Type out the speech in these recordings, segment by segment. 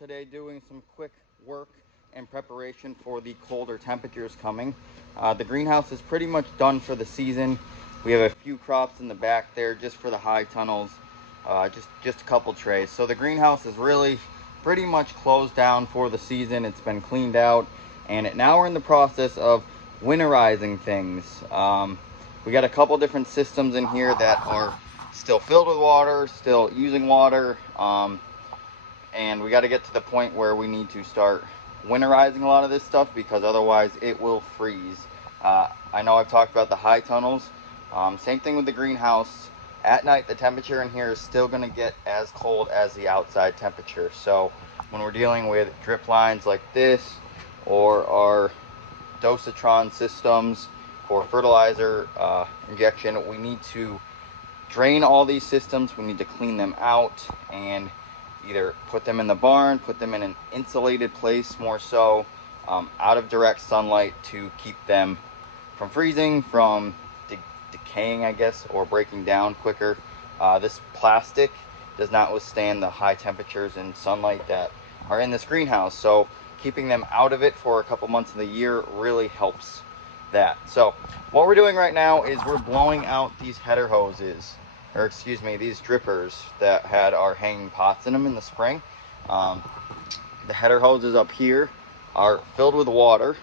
today doing some quick work and preparation for the colder temperatures coming. The greenhouse is pretty much done for the season. We have a few crops in the back there just for the high tunnels, just a couple trays. So the greenhouse is really pretty much closed down for the season. It's been cleaned out, and now we're in the process of winterizing things. We got a couple different systems in here that are still filled with water, still using water, and we got to get to the point where we need to start winterizing a lot of this stuff, because otherwise it will freeze. I know I've talked about the high tunnels. Same thing with the greenhouse. At night, the temperature in here is still going to get as cold as the outside temperature. So when we're dealing with drip lines like this, or our Dosatron systems for fertilizer injection, we need to drain all these systems. We need to clean them out and either put them in the barn, put them in an insulated place, more so out of direct sunlight, to keep them from freezing, from decaying, I guess, or breaking down quicker. This plastic does not withstand the high temperatures and sunlight that are in this greenhouse, so keeping them out of it for a couple months of the year really helps that. So what we're doing right now is we're blowing out these header hoses, or excuse me, these drippers that had our hanging pots in them in the spring. The header hoses up here are filled with water.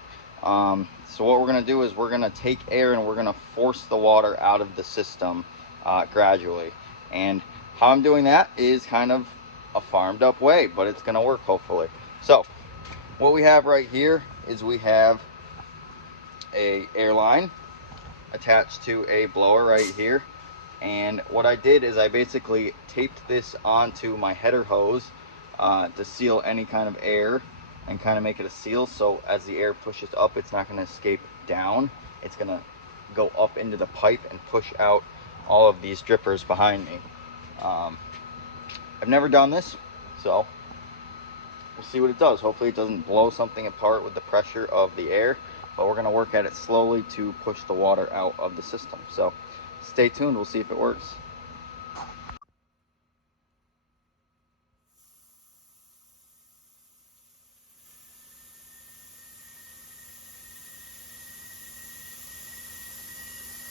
So what we're going to do is we're going to take air and we're going to force the water out of the system gradually. And how I'm doing that is kind of a farmed up way, but it's going to work hopefully. So what we have right here is we have a air line attached to a blower right here. And what I did is I basically taped this onto my header hose to seal any kind of air and kind of make it a seal, so as the air pushes up, it's not going to escape down. It's going to go up into the pipe and push out all of these drippers behind me. I've never done this, so we'll see what it does. Hopefully it doesn't blow something apart with the pressure of the air, but we're going to work at it slowly to push the water out of the system. So stay tuned, we'll see if it works.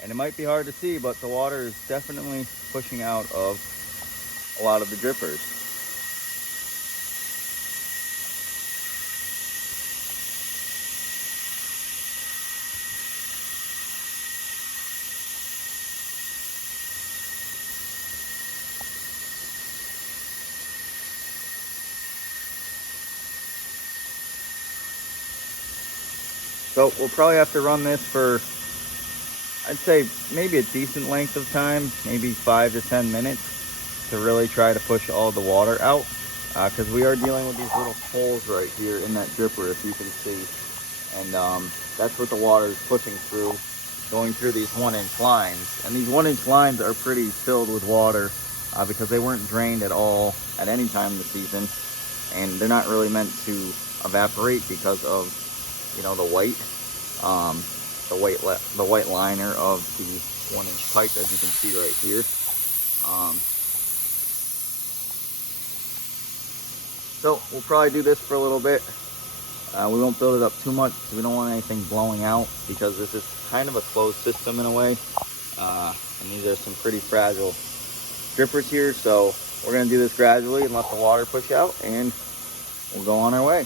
And it might be hard to see, but the water is definitely pushing out of a lot of the drippers. So we'll probably have to run this for, I'd say, maybe a decent length of time, maybe 5 to 10 minutes, to really try to push all the water out, because we are dealing with these little holes right here in that dripper, if you can see, and that's what the water is pushing through, going through these 1-inch lines. And these 1-inch lines are pretty filled with water because they weren't drained at all at any time in the season, and they're not really meant to evaporate because of, you know, the white liner of the 1-inch pipe, as you can see right here. So we'll probably do this for a little bit. We won't build it up too much because we don't want anything blowing out, because this is kind of a closed system in a way. And these are some pretty fragile drippers here, so we're going to do this gradually and let the water push out, and we'll go on our way.